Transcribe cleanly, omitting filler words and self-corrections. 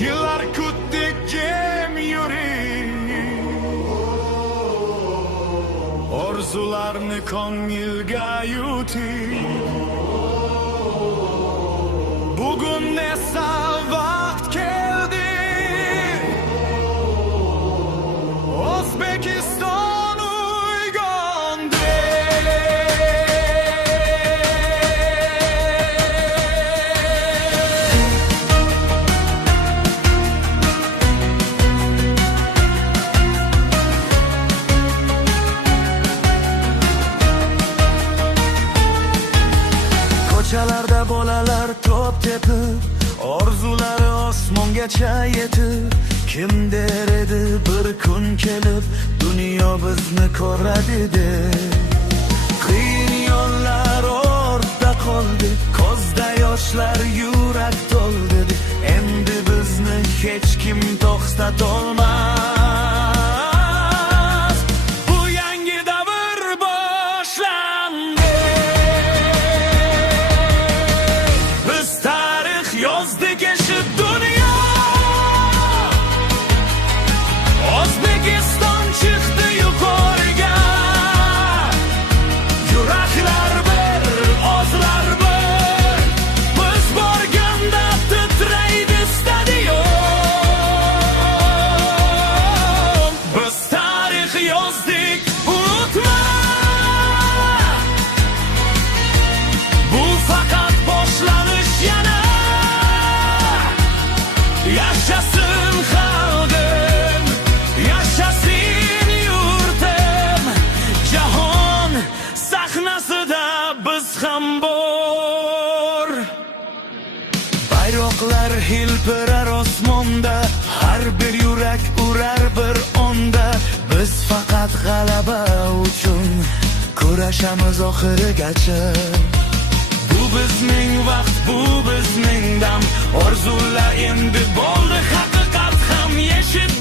Yıllar kutdik cem yuring, orzularni ko'ngilga yuting. Bugun esa vaqt keldi, O'zbekiston uyg'ondi. Ko'chalarda bolalar to'p tepib, orzulari osmongacha yetib, kim der edi bir kun kelib dunyo bizni ko'radi deb. Qiyin yo'llar ortda qoldi, ko'zda yoshlar, yurak to'ldi. Endi bizni hech kim to'xtatolmas. Bu yangi davr boshlandi. Biz tarix yozdik eshit dunyo. O'zbekiston chiqdi yuqoriga. Yuraklar bir, o'zlar bir. Biz borganda titraydi stadion. Biz tarix yozdik, unutma. Bu faqat boshlanish yana. Yaşasın xalqim, yaşasın yurtim. Jahon sahnasida biz ham bor. Bayroqlar hilpirar osmonda, har bir yurak urar bir onda. Biz faqat g'alaba uchun kurashamiz oxirigacha. Bu bizning vaqt, bu bizning dam. Orzular endi bo'ldi haqiqat ham yeshit